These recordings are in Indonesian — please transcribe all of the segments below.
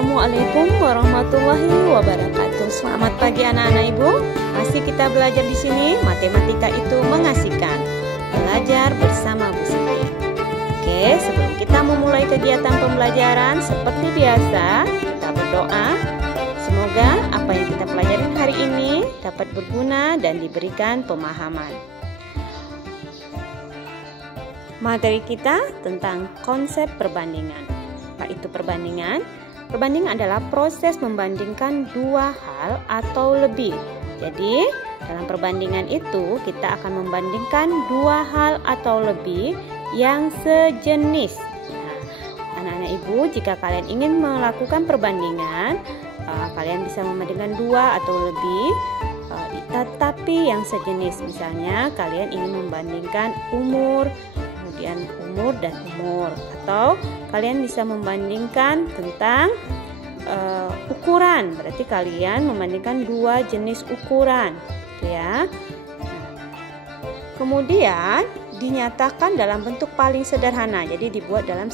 Assalamualaikum warahmatullahi wabarakatuh. Selamat pagi anak-anak ibu. Masih kita belajar di sini. Matematika itu mengasihkan. Belajar bersama Bu Siti. Oke, sebelum kita memulai kegiatan pembelajaran seperti biasa, kita berdoa. Semoga apa yang kita pelajari hari ini dapat berguna dan diberikan pemahaman. Materi kita tentang konsep perbandingan. Apa itu perbandingan? Perbandingan adalah proses membandingkan dua hal atau lebih. Jadi, dalam perbandingan itu kita akan membandingkan dua hal atau lebih yang sejenis. Nah, anak-anak ibu, jika kalian ingin melakukan perbandingan, kalian bisa membandingkan dua atau lebih, tetapi yang sejenis. Misalnya, kalian ingin membandingkan umur, kemudian umur dan umur, atau kalian bisa membandingkan tentang ukuran, berarti kalian membandingkan dua jenis ukuran, gitu ya. Kemudian dinyatakan dalam bentuk paling sederhana, jadi dibuat dalam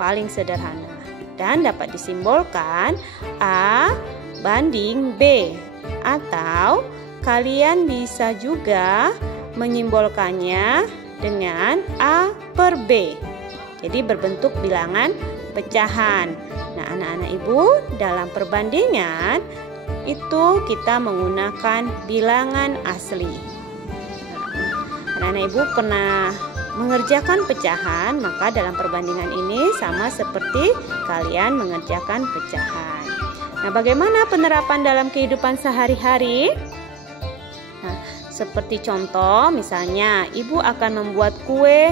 paling sederhana dan dapat disimbolkan A banding B, atau kalian bisa juga menyimbolkannya dengan A per B. Jadi berbentuk bilangan pecahan. Nah, anak-anak ibu, dalam perbandingan itu kita menggunakan bilangan asli. Nah, anak-anak ibu pernah mengerjakan pecahan, maka dalam perbandingan ini sama seperti kalian mengerjakan pecahan. Nah, bagaimana penerapan dalam kehidupan sehari-hari? Nah, seperti contoh, misalnya ibu akan membuat kue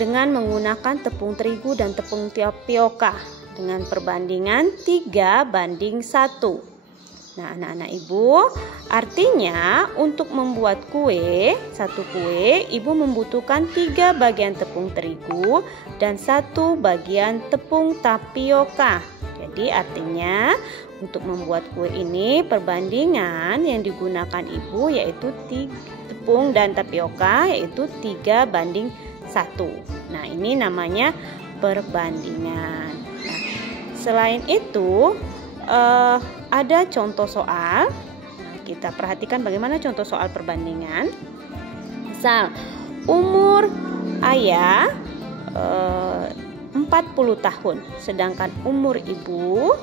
dengan menggunakan tepung terigu dan tepung tapioka dengan perbandingan 3:1. Nah, anak-anak ibu, artinya untuk membuat satu kue, ibu membutuhkan 3 bagian tepung terigu dan 1 bagian tepung tapioka. Jadi artinya untuk membuat kue ini perbandingan yang digunakan ibu yaitu tepung dan tapioka yaitu 3:1. Nah, ini namanya perbandingan. Nah, selain itu ada contoh soal. Nah, kita perhatikan bagaimana contoh soal perbandingan. Misal umur ayah 40 tahun, sedangkan umur ibu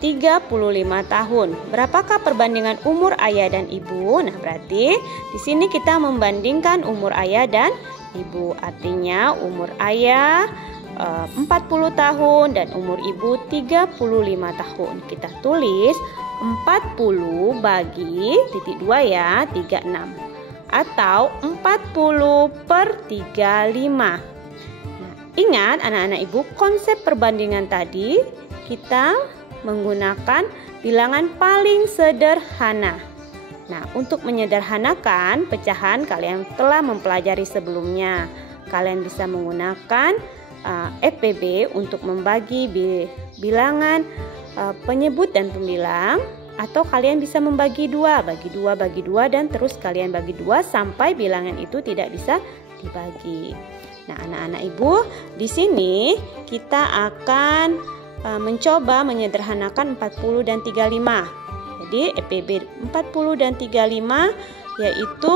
35 tahun. Berapakah perbandingan umur ayah dan ibu? Nah, berarti di sini kita membandingkan umur ayah dan ibu. Artinya umur ayah 40 tahun dan umur ibu 35 tahun. Kita tulis 40 bagi titik 2 ya, 36. Atau 40 per 35. Nah, ingat anak-anak ibu, konsep perbandingan tadi kita menggunakan bilangan paling sederhana. Nah, untuk menyederhanakan pecahan kalian telah mempelajari sebelumnya. Kalian bisa menggunakan FPB untuk membagi bilangan penyebut dan pembilang, atau kalian bisa membagi bagi dua dan terus kalian bagi 2 sampai bilangan itu tidak bisa dibagi. Nah, anak-anak ibu, di sini kita akan mencoba menyederhanakan 40 dan 35. Jadi FPB 40 dan 35 yaitu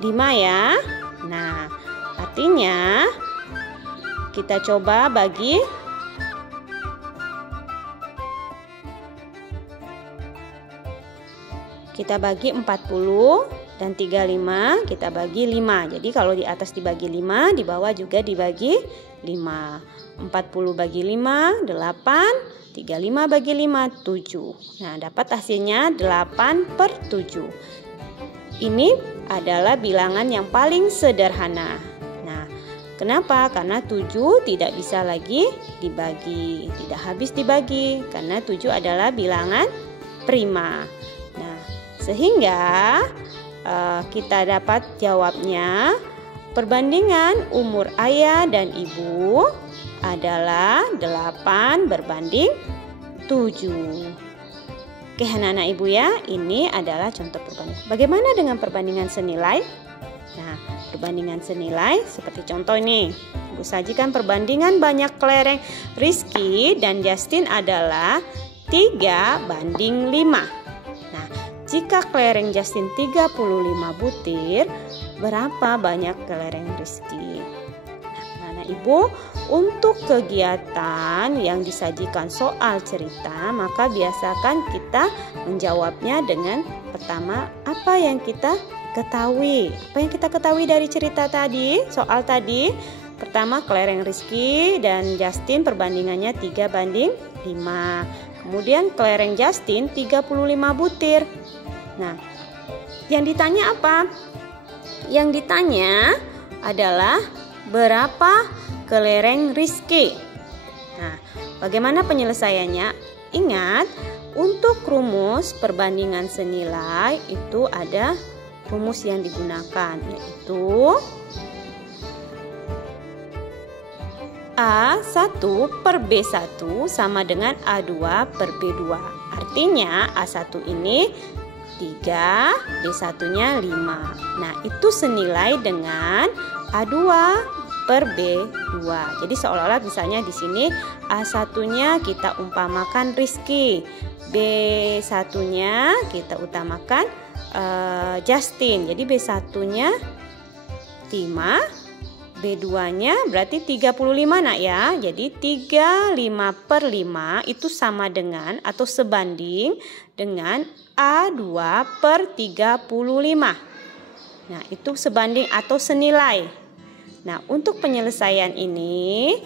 5 ya. Nah, artinya kita coba bagi kita bagi 40 dan 35 kita bagi 5. Jadi kalau di atas dibagi 5, di bawah juga dibagi 5. 40 bagi 5 8, 35 bagi 5 7. Nah, dapat hasilnya 8 per 7. Ini adalah bilangan yang paling sederhana. Nah, kenapa? Karena 7 tidak bisa lagi dibagi, tidak habis dibagi, karena 7 adalah bilangan prima. Nah, sehingga kita dapat jawabnya, perbandingan umur ayah dan ibu adalah 8 berbanding 7. Oke anak-anak ibu ya, ini adalah contoh perbandingan. Bagaimana dengan perbandingan senilai? Nah, perbandingan senilai seperti contoh ini. Ibu sajikan perbandingan banyak kelereng Rizky dan Justin adalah 3:5. Nah, jika kelereng Justin 35 butir, berapa banyak kelereng Rizky? Nah, Ibu, untuk kegiatan yang disajikan soal cerita, maka biasakan kita menjawabnya dengan pertama, apa yang kita ketahui. Apa yang kita ketahui dari cerita tadi, soal tadi? Pertama, kelereng Rizky dan Justin perbandingannya 3:5. Kemudian kelereng Justin 35 butir. Nah, yang ditanya apa? Yang ditanya adalah berapa kelereng Rizky. Nah, bagaimana penyelesaiannya? Ingat, untuk rumus perbandingan senilai itu ada rumus yang digunakan, yaitu A1 per B1 sama dengan A2 per B2. Artinya A1 ini 3, B1-nya 5. Nah, itu senilai dengan A2 per B2. Jadi seolah-olah misalnya di sini A1-nya kita umpamakan Rizky, B1-nya kita utamakan Justin. Jadi B1-nya 5, B2-nya berarti 35 nak ya. Jadi 35/5 itu sama dengan atau sebanding dengan A2 per 35. Nah, itu sebanding atau senilai. Nah, untuk penyelesaian ini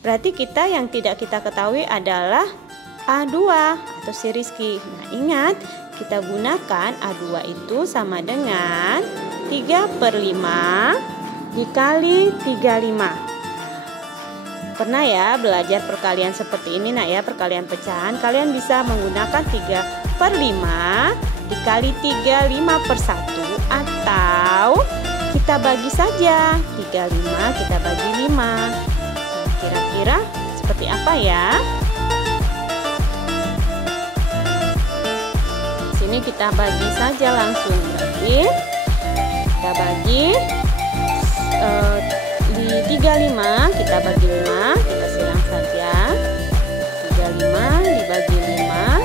berarti kita yang tidak kita ketahui adalah A2 atau si Rizky. Nah, ingat kita gunakan A2 itu sama dengan 3/5 dikali 35. Pernah ya belajar perkalian seperti ini nak ya, perkalian pecahan. Kalian bisa menggunakan 3/5 dikali 3, 5/1, atau kita bagi saja 35 kita bagi 5. Kira-kira seperti apa ya? Sini kita bagi saja langsung. Berarti kita bagi di 35 kita bagi 5, kita silang saja. 35 dibagi 5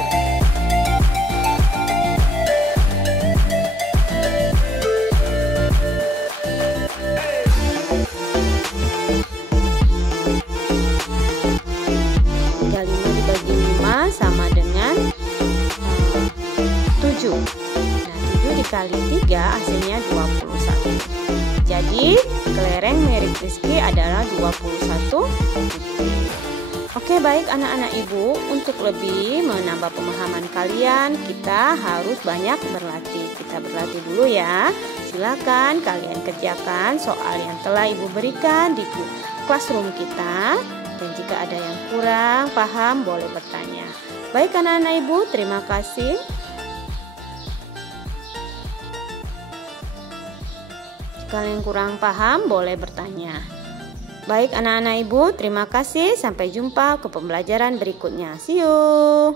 dibagi 5 sama dengan 7. Nah, 7 dikali 3 hasilnya 21. Jadi kelereng merek Rizky adalah 21. Oke, baik anak-anak ibu, untuk lebih menambah pemahaman kalian, kita harus banyak berlatih. Kita berlatih dulu ya. Silakan kalian kerjakan soal yang telah ibu berikan di classroom kita. Dan jika ada yang kurang paham, boleh bertanya. Baik anak-anak ibu, terima kasih. Kalian kurang paham boleh bertanya. Baik anak-anak ibu, terima kasih. Sampai jumpa ke pembelajaran berikutnya. See you.